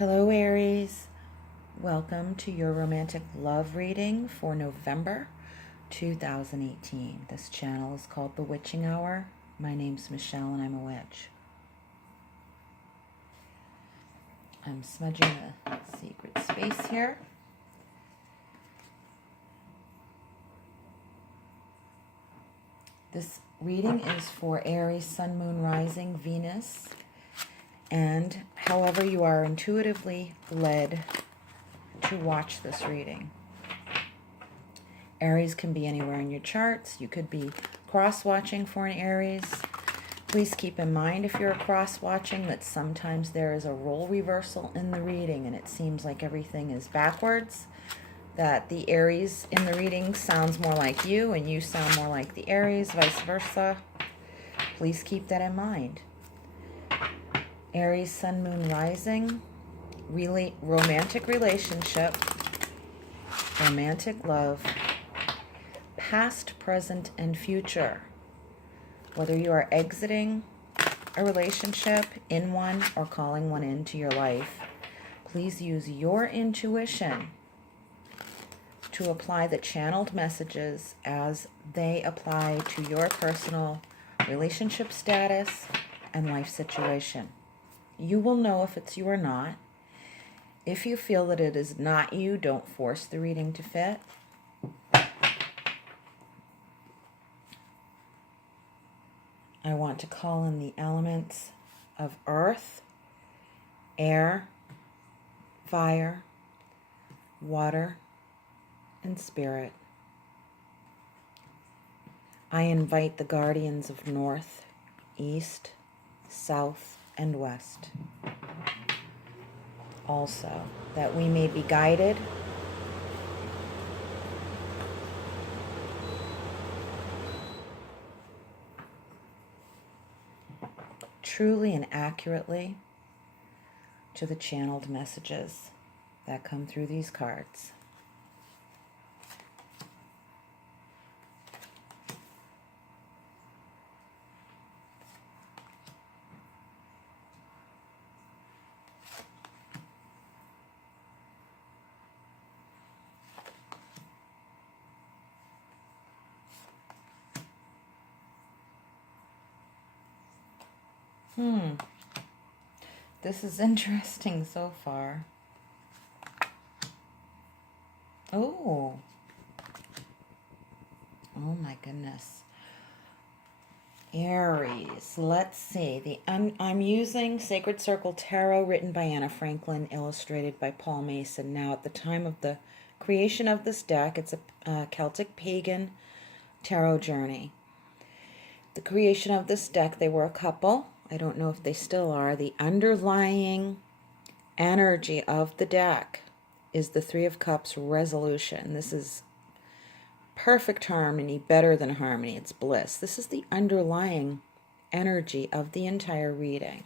Hello, Aries. Welcome to your romantic love reading for November 2018. This channel is called The Witching Hour. My name's Michelle and I'm a witch. I'm smudging the secret space here. This reading is for Aries, Sun, Moon, Rising, Venus, and however you are intuitively led to watch this reading. Aries can be anywhere in your charts. You could be cross-watching for an Aries. Please keep in mind, if you're cross-watching, that sometimes there is a role reversal in the reading and it seems like everything is backwards, that the Aries in the reading sounds more like you and you sound more like the Aries, vice versa. Please keep that in mind. Aries, Sun, Moon, Rising, romantic relationship, romantic love, past, present, and future. Whether you are exiting a relationship, in one, or calling one into your life, please use your intuition to apply the channeled messages as they apply to your personal relationship status and life situation. You will know if it's you or not. If you feel that it is not you, don't force the reading to fit. I want to call in the elements of earth, air, fire, water, and spirit. I invite the guardians of north, east, south, and west. Also, that we may be guided truly and accurately to the channeled messages that come through these cards. This is interesting so far. Oh my goodness. Aries, let's see. I'm using Sacred Circle Tarot, written by Anna Franklin, illustrated by Paul Mason. Now, at the time of the creation of this deck, it's a Celtic pagan tarot journey. The creation of this deck, they were a couple. I don't know if they still are. The underlying energy of the deck is the Three of Cups resolution. This is perfect harmony, better than harmony. It's bliss. This is the underlying energy of the entire reading.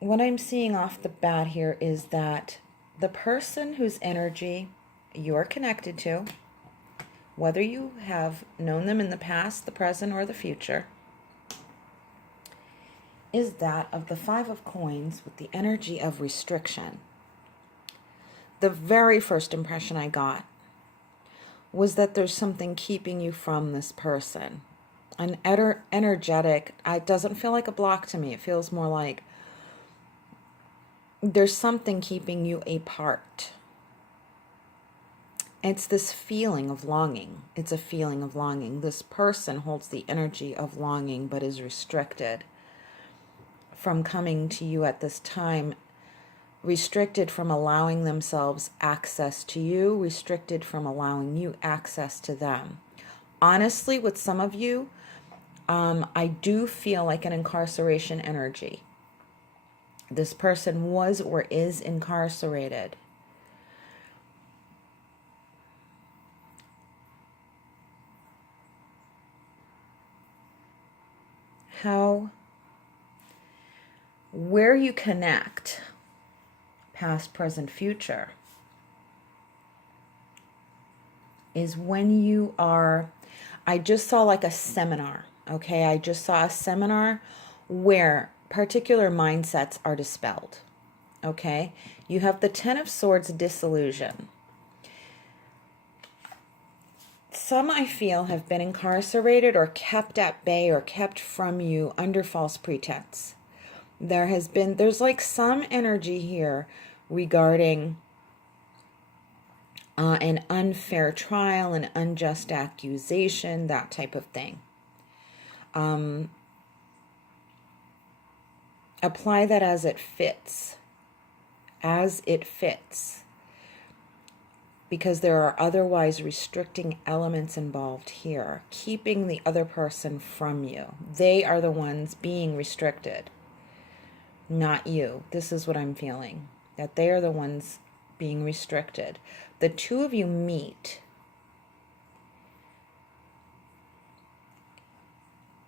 What I'm seeing off the bat here is that the person whose energy you're connected to, whether you have known them in the past, the present, or the future, is that of the Five of Coins with the energy of restriction. The very first impression I got was that there's something keeping you from this person. An energetic, it doesn't feel like a block to me. It feels more like there's something keeping you apart. It's this feeling of longing. It's a feeling of longing. This person holds the energy of longing but is restricted from coming to you at this time, restricted from allowing themselves access to you, restricted from allowing you access to them. Honestly, with some of you, I do feel like an incarceration energy. This person was or is incarcerated. Where you connect, past, present, future, is when you are, I just saw like a seminar, okay? I just saw a seminar where particular mindsets are dispelled. Okay? You have the Ten of Swords, disillusion. Some, I feel, have been incarcerated or kept at bay or kept from you under false pretense. There's like some energy here regarding an unfair trial, an unjust accusation, that type of thing. Apply that as it fits. As it fits. Because there are otherwise restricting elements involved here, keeping the other person from you. They are the ones being restricted, not you. This is what I'm feeling, that they are the ones being restricted. The two of you meet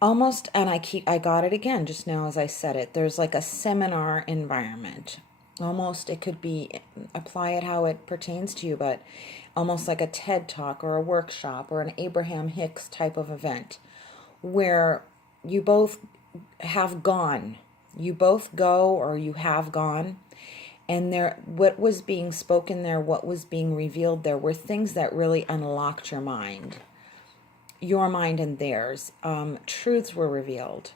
almost, and I got it again just now as I said it. There's like a seminar environment. Almost, it could be, apply it how it pertains to you, but almost like a TED Talk or a workshop or an Abraham Hicks type of event where you both have gone. You both go or you have gone. And there, what was being spoken there, what was being revealed there were things that really unlocked your mind and theirs. Truths were revealed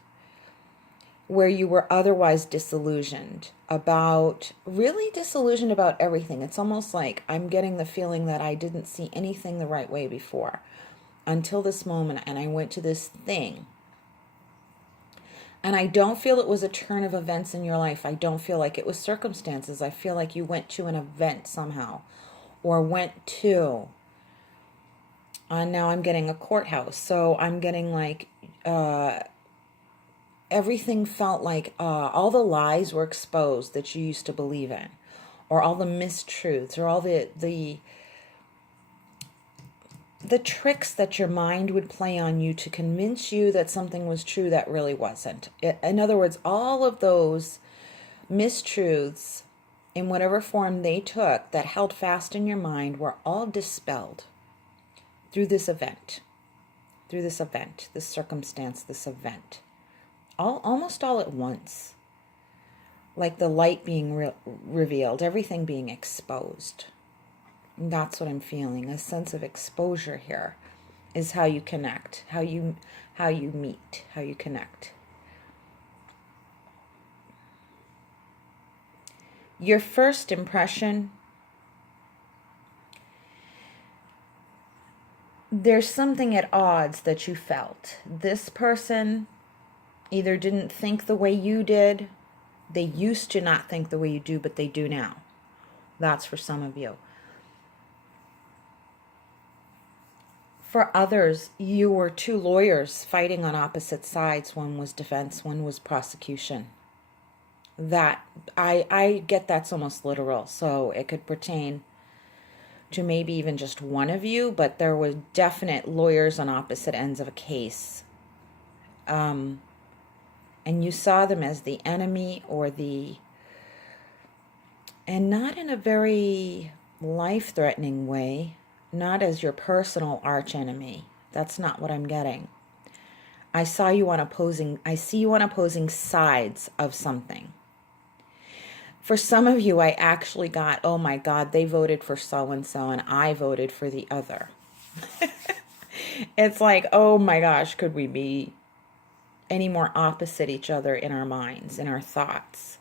where you were otherwise disillusioned about everything. It's almost like I'm getting the feeling that I didn't see anything the right way before until this moment, and I went to this thing. And I don't feel it was a turn of events in your life. I don't feel like it was circumstances. I feel like you went to an event somehow, or went to, now I'm getting a courthouse. So I'm getting like, everything felt like all the lies were exposed that you used to believe in, or all the mistruths, or all the tricks that your mind would play on you to convince you that something was true that really wasn't. In other words, all of those mistruths, in whatever form they took, that held fast in your mind, were all dispelled through this event, this circumstance, this event. Almost all at once. Like the light being revealed, everything being exposed. And that's what I'm feeling. A sense of exposure here is how you connect, how you meet, how you connect. Your first impression, there's something at odds that you felt. This person either didn't think the way you did. They used to not think the way you do, but they do now. That's for some of you. For others, you were two lawyers fighting on opposite sides. One was defense, one was prosecution. That, I get that's almost literal, so it could pertain to maybe even just one of you, but there were definite lawyers on opposite ends of a case. And you saw them as the enemy and not in a very life-threatening way, not as your personal archenemy. That's not what I'm getting. I see you on opposing sides of something. For some of you, I actually got, oh my God, they voted for so-and-so and I voted for the other. It's like, oh my gosh, could we be any more opposite each other in our minds, in our thoughts?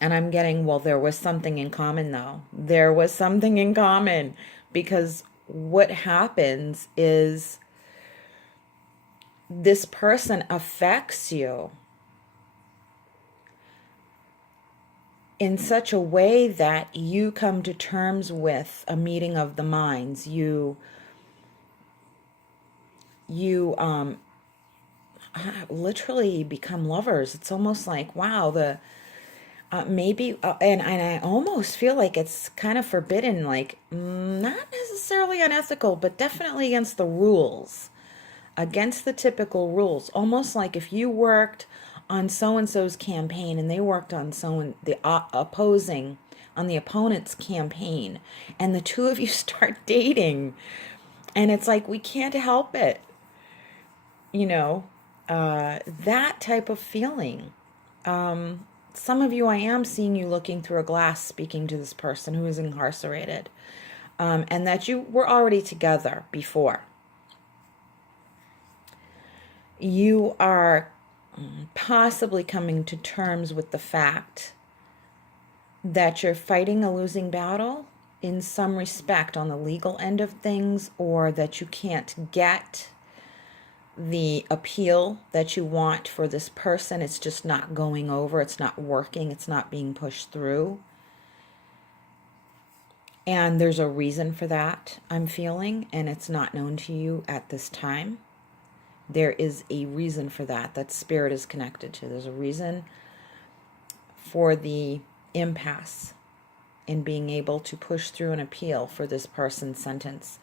And I'm getting, well, there was something in common though. There was something in common, because what happens is this person affects you in such a way that you come to terms with a meeting of the minds. You literally become lovers. It's almost like, wow, and I almost feel like it's kind of forbidden, like not necessarily unethical, but definitely against the rules, against the typical rules. Almost like if you worked on so-and-so's campaign and they worked on opposing on the opponent's campaign, and the two of you start dating, and it's like, we can't help it, you know. that type of feeling. Some of you, I am seeing you looking through a glass, speaking to this person who is incarcerated, and that you were already together before. You are possibly coming to terms with the fact that you're fighting a losing battle in some respect on the legal end of things, or that you can't get the appeal that you want for this person. It's just not going over. It's not working. It's not being pushed through. And there's a reason for that, I'm feeling, and it's not known to you at this time. There is a reason for that Spirit is connected to. There's a reason for the impasse in being able to push through an appeal for this person's sentence.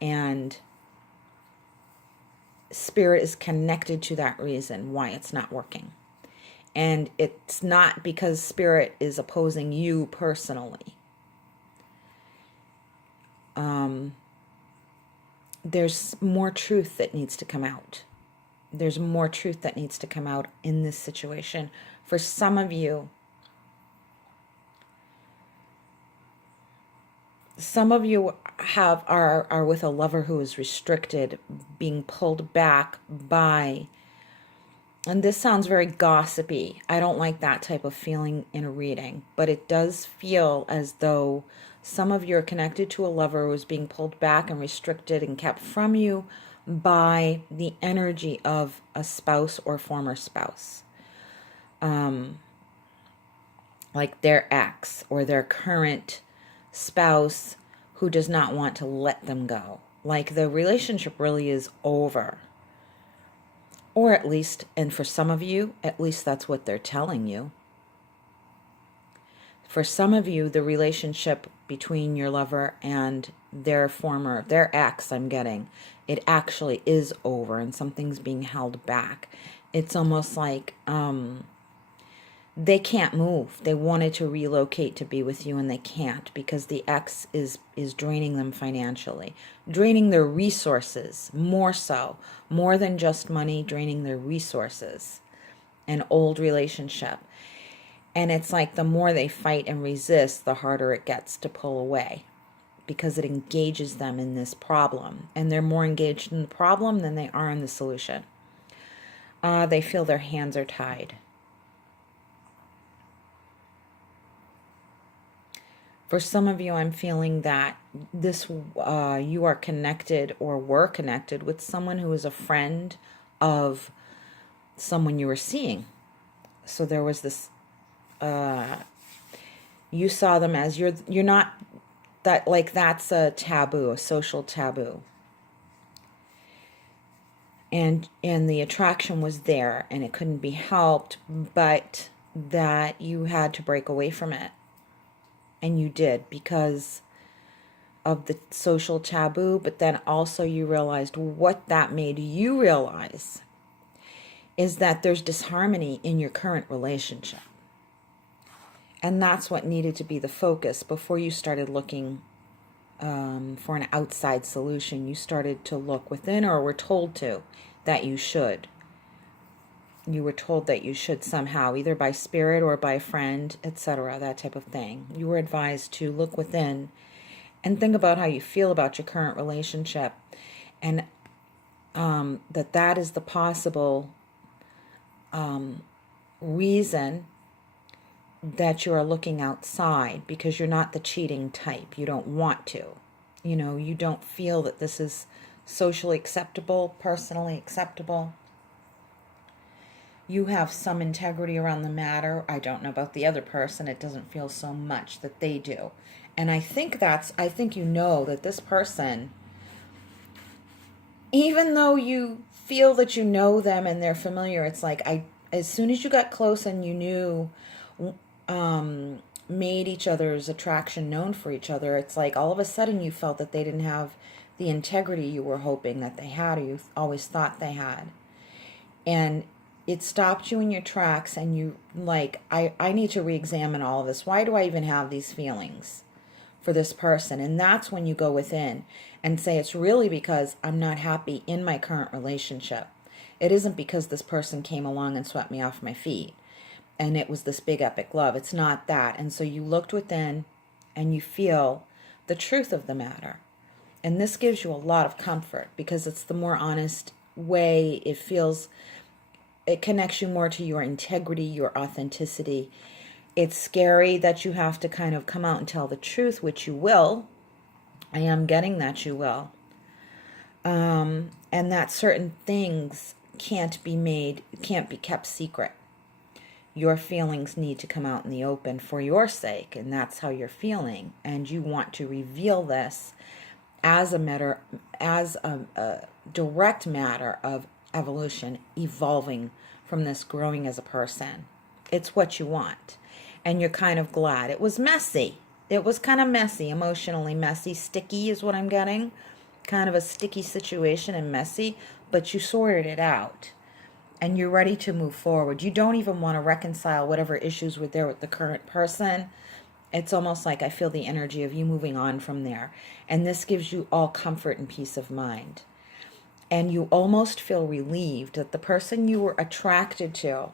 And Spirit is connected to that reason why it's not working. And it's not because Spirit is opposing you personally. There's more truth that needs to come out. There's more truth that needs to come out in this situation. For some of you, are with a lover who is restricted, being pulled back by, and this sounds very gossipy. I don't like that type of feeling in a reading, but it does feel as though some of you are connected to a lover who is being pulled back and restricted and kept from you by the energy of a spouse or former spouse. Like their ex or their current spouse who does not want to let them go. Like the relationship really is over. Or at least, and for some of you, at least that's what they're telling you. For some of you, the relationship between your lover and their ex, I'm getting, it actually is over and something's being held back. It's almost like they can't move. They wanted to relocate to be with you and they can't because the ex is draining them financially, draining their resources, more than just money, draining their resources. An old relationship. And it's like the more they fight and resist, the harder it gets to pull away because it engages them in this problem. And they're more engaged in the problem than they are in the solution. They feel their hands are tied. For some of you, I'm feeling that you are connected or were connected with someone who is a friend of someone you were seeing. So there was this, you saw them as you're not, that like that's a taboo, a social taboo. And the attraction was there and it couldn't be helped, but that you had to break away from it. And you did because of the social taboo, but then also you realized what that made you realize is that there's disharmony in your current relationship. And that's what needed to be the focus before you started looking for an outside solution. You started to look within, or were told to, that you should. You were told that you should somehow, either by spirit or by a friend, etc., that type of thing. You were advised to look within and think about how you feel about your current relationship, and that is the possible reason that you are looking outside, because you're not the cheating type. You don't want to. You don't feel that this is socially acceptable, personally acceptable. You have some integrity around the matter. I don't know about the other person. It doesn't feel so much that they do. And I think you know that this person, even though you feel that you know them and they're familiar, it's like as soon as you got close and you knew, made each other's attraction known for each other, it's like all of a sudden you felt that they didn't have the integrity you were hoping that they had, or you always thought they had. And it stopped you in your tracks, and you like, I need to re-examine all of this. Why do I even have these feelings for this person? And that's when you go within and say, it's really because I'm not happy in my current relationship. It isn't because this person came along and swept me off my feet and it was this big epic love. It's not that. And so you looked within and you feel the truth of the matter. And this gives you a lot of comfort because it's the more honest way. It feels, it connects you more to your integrity, your authenticity. It's scary that you have to kind of come out and tell the truth, which you will. I am getting that you will. And that certain things can't be kept secret. Your feelings need to come out in the open for your sake, and that's how you're feeling. And you want to reveal this as a direct matter of evolution, evolving from this, growing as a person. It's what you want. And you're kind of glad. It was messy. It was kind of messy, emotionally messy. Sticky is what I'm getting. Kind of a sticky situation and messy, but you sorted it out. And you're ready to move forward. You don't even want to reconcile whatever issues were there with the current person. It's almost like I feel the energy of you moving on from there. And this gives you all comfort and peace of mind. And you almost feel relieved that the person you were attracted to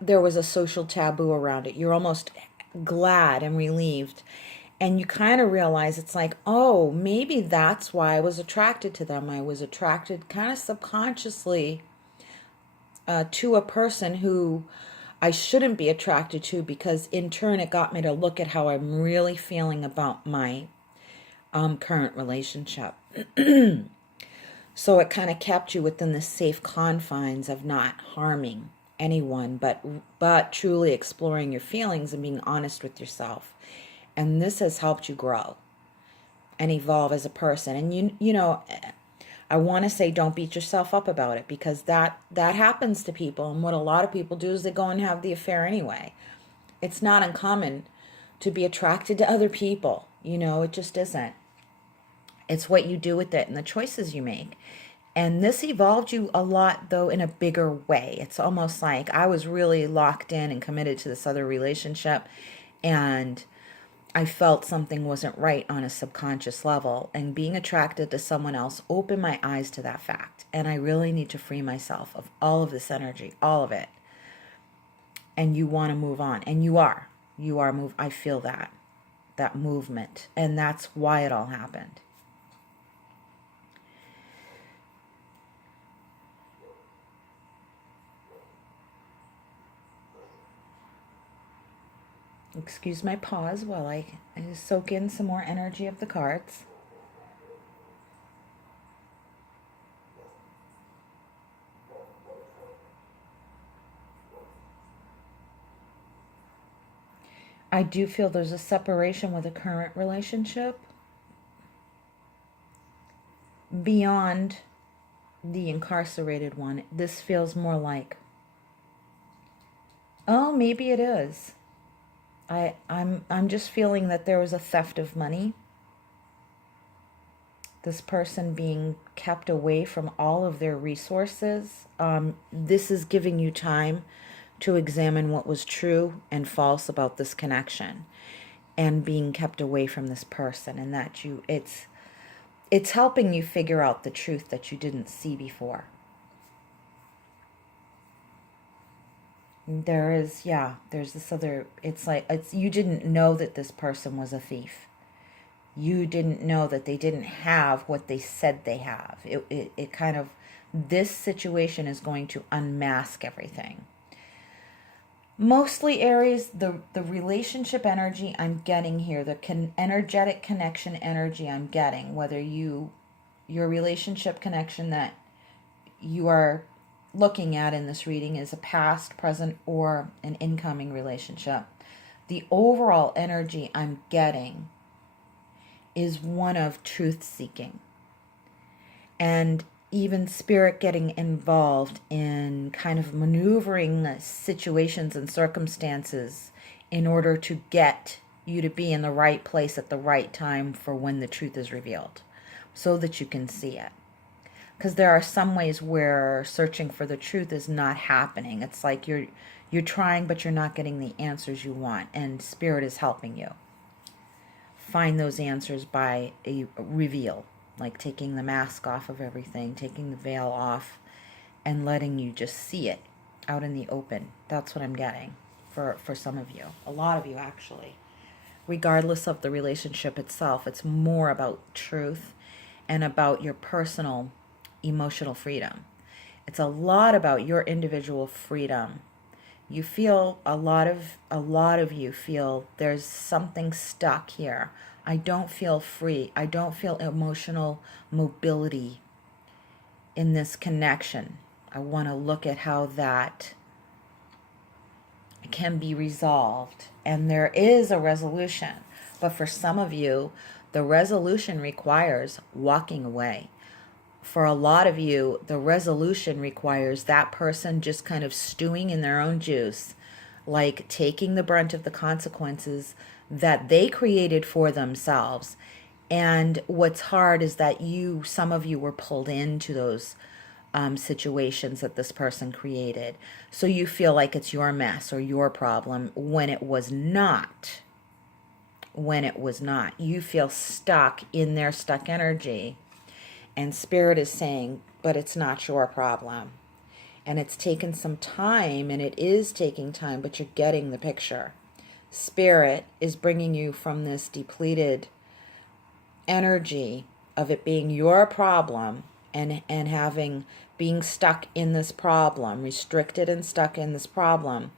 there was a social taboo around it. You're almost glad and relieved. And you kind of realize it's like, oh, maybe that's why I was attracted to them. I was attracted kind of subconsciously to a person who I shouldn't be attracted to, because in turn it got me to look at how I'm really feeling about my current relationship. So it kind of kept you within the safe confines of not harming anyone, but truly exploring your feelings and being honest with yourself. And this has helped you grow and evolve as a person. And you know, I want to say don't beat yourself up about it, because that happens to people. And what a lot of people do is they go and have the affair anyway. It's not uncommon to be attracted to other people. You know, it just isn't. It's what you do with it and the choices you make. And this evolved you a lot, though, in a bigger way. It's almost like I was really locked in and committed to this other relationship, and I felt something wasn't right on a subconscious level, and being attracted to someone else opened my eyes to that fact. And I really need to free myself of all of this energy, all of it. And you want to move on, and you are I feel that movement, and that's why it all happened. Excuse my pause while I soak in some more energy of the cards. I do feel there's a separation with a current relationship beyond the incarcerated one. This feels more like, oh, maybe it is. I'm just feeling that there was a theft of money. This person being kept away from all of their resources. This is giving you time to examine what was true and false about this connection, and being kept away from this person, and that it's helping you figure out the truth that you didn't see before. There's this other, you didn't know that this person was a thief. You didn't know that they didn't have what they said they have. It kind of, this situation is going to unmask everything. Mostly, Aries, the relationship energy I'm getting here, the energetic connection energy I'm getting, whether your relationship connection that you are looking at in this reading is a past, present, or an incoming relationship. The overall energy I'm getting is one of truth seeking, and even spirit getting involved in kind of maneuvering the situations and circumstances in order to get you to be in the right place at the right time for when the truth is revealed, so that you can see it. Because there are some ways where searching for the truth is not happening. It's like you're trying, but you're not getting the answers you want, and spirit is helping you find those answers by a reveal. like taking the mask off of everything, taking the veil off, and letting you just see it out in the open. That's what I'm getting for some of you. A lot of you, actually. Regardless of the relationship itself, it's more about truth and about your personal emotional freedom. It's a lot about your individual freedom. You feel a lot of you feel there's something stuck here. I don't feel free. I don't feel emotional mobility in this connection. I want to look at how that can be resolved. And there is a resolution. But for some of you, the resolution requires walking away. For a lot of you, the resolution requires that person just kind of stewing in their own juice, like taking the brunt of the consequences that they created for themselves. And what's hard is that some of you were pulled into those situations that this person created. So you feel like it's your mess or your problem when it was not. When it was not. You feel stuck in their stuck energy. And Spirit is saying, but it's not your problem. And it's taken some time, and it is taking time, but you're getting the picture. Spirit is bringing you from this depleted energy of it being your problem and being stuck in this problem, restricted and stuck in this problem,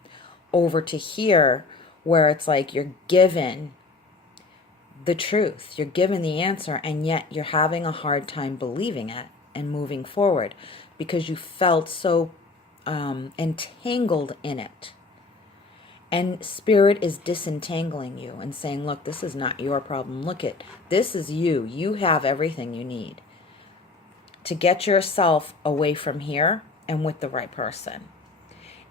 over to here where it's like you're given the truth, you're given the answer, and yet you're having a hard time believing it and moving forward because you felt so entangled in it. And Spirit is disentangling you and saying, look, this is not your problem. Look, this is you. You have everything you need to get yourself away from here and with the right person.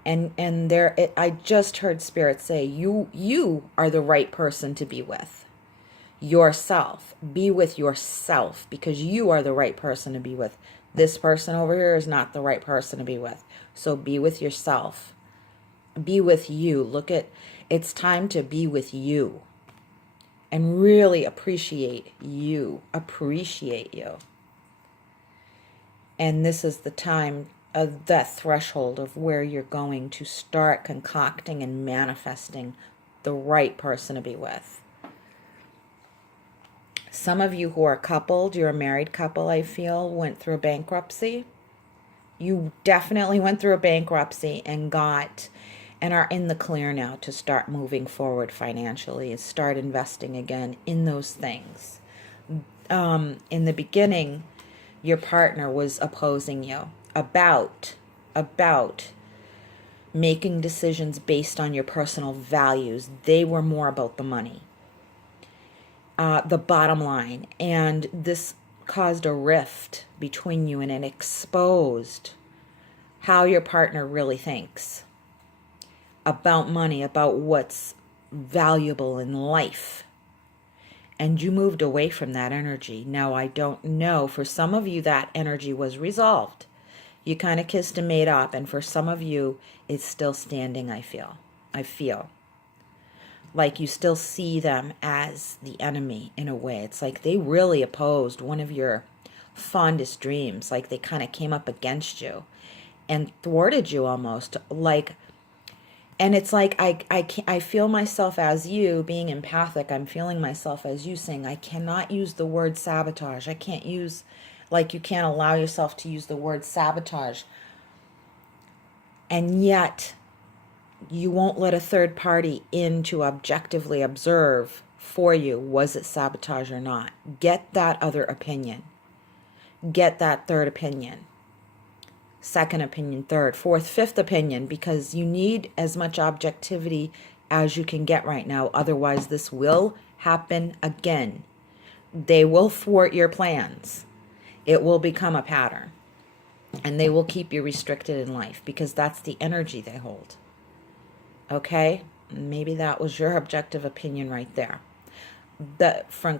And there, I just heard Spirit say, you are the right person to be with. Yourself. Be with yourself because you are the right person to be with. This person over here is not the right person to be with. So be with yourself. Be with you. It's time to be with you and really appreciate you. Appreciate you. And this is the time of that threshold of where you're going to start concocting and manifesting the right person to be with. Some of you who are coupled, you're a married couple, I feel, went through a bankruptcy. You definitely went through a bankruptcy and are in the clear now to start moving forward financially and start investing again in those things. In the beginning, your partner was opposing you about making decisions based on your personal values. They were more about the money. The bottom line, and this caused a rift between you, and it exposed how your partner really thinks about money, about what's valuable in life. And you moved away from that energy. Now, I don't know, for some of you that energy was resolved. You kind of kissed and made up, and for some of you it's still standing. I feel like you still see them as the enemy in a way. It's like they really opposed one of your fondest dreams. Like they kind of came up against you and thwarted you almost. And it's like I feel myself as you being empathic. I'm feeling myself as you saying, I cannot use the word sabotage. I can't use, like you can't allow yourself to use the word sabotage. And yet you won't let a third party in to objectively observe for you, was it sabotage or not? Get that other opinion. Get that third opinion. Second opinion, third, fourth, fifth opinion, because you need as much objectivity as you can get right now. Otherwise, this will happen again. They will thwart your plans. It will become a pattern. And they will keep you restricted in life because that's the energy they hold. Okay, maybe that was your objective opinion right there.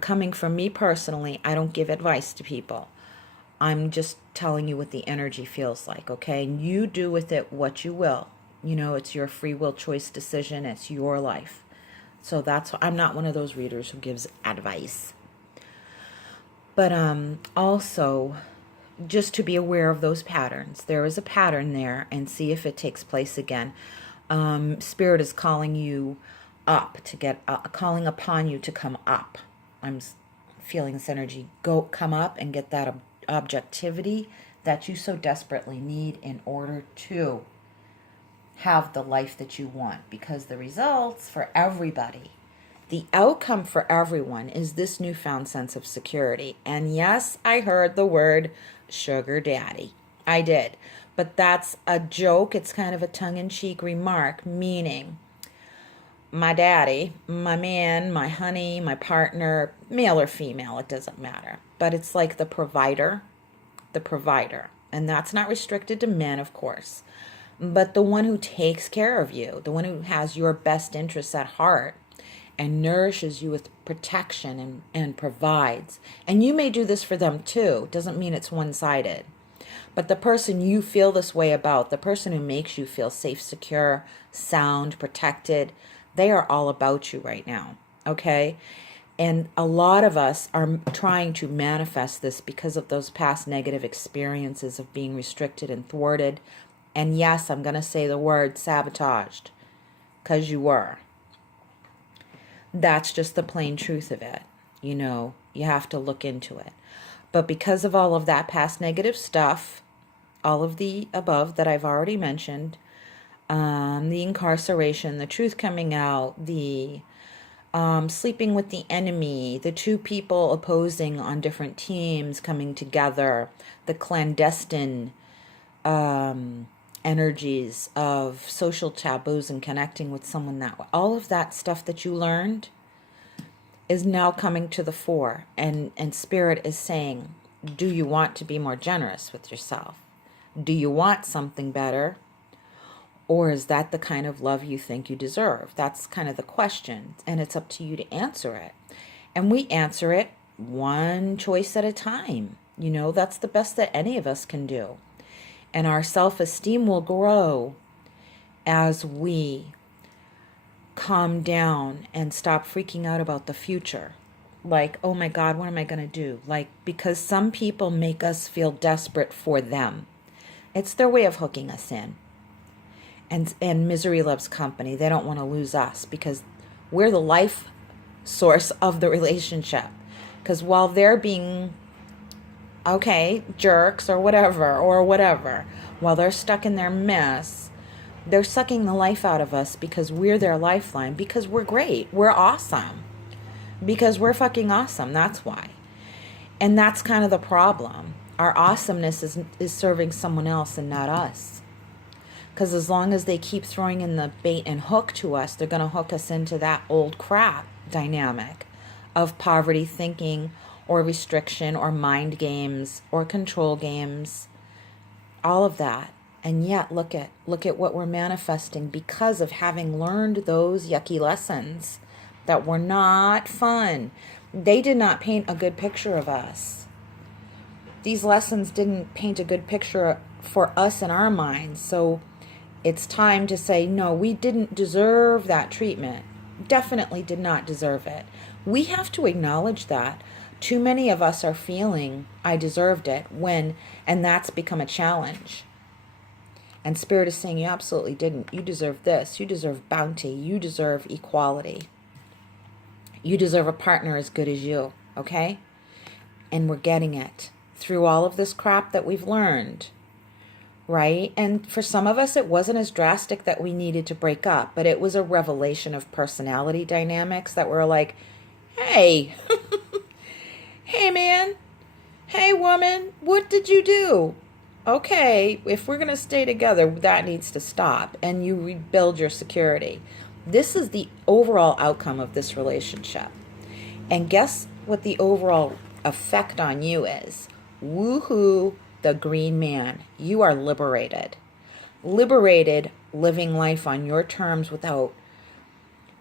Coming from me personally, I don't give advice to people. I'm just telling you what the energy feels like, okay? And you do with it what you will. You know, it's your free will choice decision. It's your life. So I'm not one of those readers who gives advice. But also, just to be aware of those patterns. There is a pattern there, and see if it takes place again. Spirit is calling you up to get, calling upon you to come up. I'm feeling this energy. Come up and get that objectivity that you so desperately need in order to have the life that you want. Because the results for everybody, the outcome for everyone, is this newfound sense of security. And yes, I heard the word sugar daddy. I did. But that's a joke. It's kind of a tongue-in-cheek remark, meaning my daddy, my man, my honey, my partner, male or female, it doesn't matter. But it's like the provider. And that's not restricted to men, of course. But the one who takes care of you, the one who has your best interests at heart and nourishes you with protection and provides. And you may do this for them too. Doesn't mean it's one-sided. But the person you feel this way about, the person who makes you feel safe, secure, sound, protected, they are all about you right now, okay? And a lot of us are trying to manifest this because of those past negative experiences of being restricted and thwarted. And yes, I'm going to say the word sabotaged, because you were. That's just the plain truth of it. You know, you have to look into it. But because of all of that past negative stuff, all of the above that I've already mentioned, the incarceration, the truth coming out, the sleeping with the enemy, the two people opposing on different teams coming together, the clandestine energies of social taboos and connecting with someone that way. All of that stuff that you learned is now coming to the fore. And Spirit is saying, do you want to be more generous with yourself? Do you want something better? Or is that the kind of love you think you deserve? That's kind of the question. And it's up to you to answer it. And we answer it one choice at a time. You know, that's the best that any of us can do. And our self-esteem will grow as we calm down and stop freaking out about the future. Like, oh my God, what am I going to do? Like, because some people make us feel desperate for them. It's their way of hooking us in. And misery loves company. They don't want to lose us because we're the life source of the relationship. Because while they're being, jerks or whatever, while they're stuck in their mess, they're sucking the life out of us because we're their lifeline, because we're great, we're awesome, because we're fucking awesome, that's why. And that's kind of the problem. Our awesomeness is serving someone else and not us. Because as long as they keep throwing in the bait and hook to us, they're going to hook us into that old crap dynamic of poverty thinking or restriction or mind games or control games, all of that. And yet look at what we're manifesting because of having learned those yucky lessons that were not fun. They did not paint a good picture of us. These lessons didn't paint a good picture for us in our minds. So it's time to say, no, we didn't deserve that treatment. Definitely did not deserve it. We have to acknowledge that. Too many of us are feeling, I deserved it, and that's become a challenge. And Spirit is saying, you absolutely didn't. You deserve this. You deserve bounty. You deserve equality. You deserve a partner as good as you, okay? And we're getting it through all of this crap that we've learned, right? And for some of us, it wasn't as drastic that we needed to break up, but it was a revelation of personality dynamics that were like, hey, hey man, hey woman, what did you do? Okay, if we're going to stay together, that needs to stop, and you rebuild your security. This is the overall outcome of this relationship. And guess what the overall effect on you is? Woohoo, the green man. You are liberated. Liberated, living life on your terms without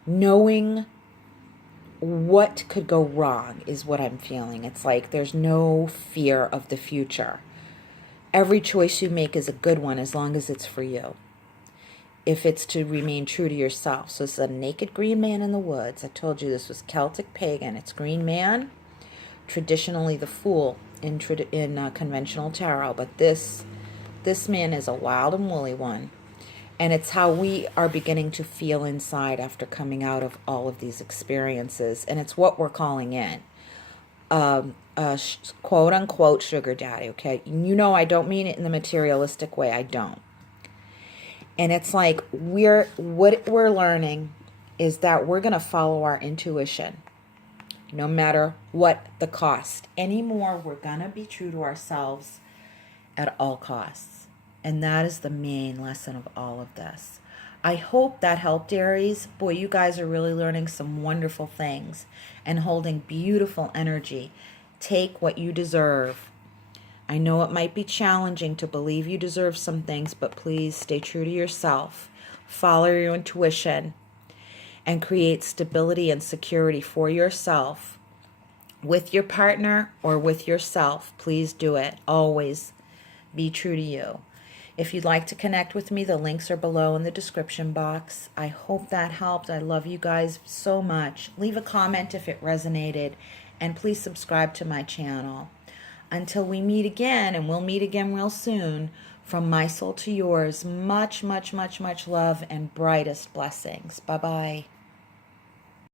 knowing what could go wrong is what I'm feeling. It's like there's no fear of the future. Every choice you make is a good one as long as it's for you. If it's to remain true to yourself. So it's a naked green man in the woods. I told you this was Celtic pagan. It's green man traditionally the Fool in conventional tarot, but this man is a wild and woolly one. And it's how we are beginning to feel inside after coming out of all of these experiences. And it's what we're calling in. Quote unquote sugar daddy, okay? You know, I don't mean it in the materialistic way. I don't. And it's like what we're learning is that we're going to follow our intuition no matter what the cost. Anymore, we're going to be true to ourselves at all costs. And that is the main lesson of all of this. I hope that helped, Aries. Boy, you guys are really learning some wonderful things and holding beautiful energy. Take what you deserve. I know it might be challenging to believe you deserve some things, but please stay true to yourself. Follow your intuition and create stability and security for yourself with your partner or with yourself. Please do it. Always be true to you. If you'd like to connect with me, the links are below in the description box. I hope that helped. I love you guys so much. Leave a comment if it resonated, and please subscribe to my channel. Until we meet again, and we'll meet again real soon, from my soul to yours, much, much, much, much love and brightest blessings. Bye-bye.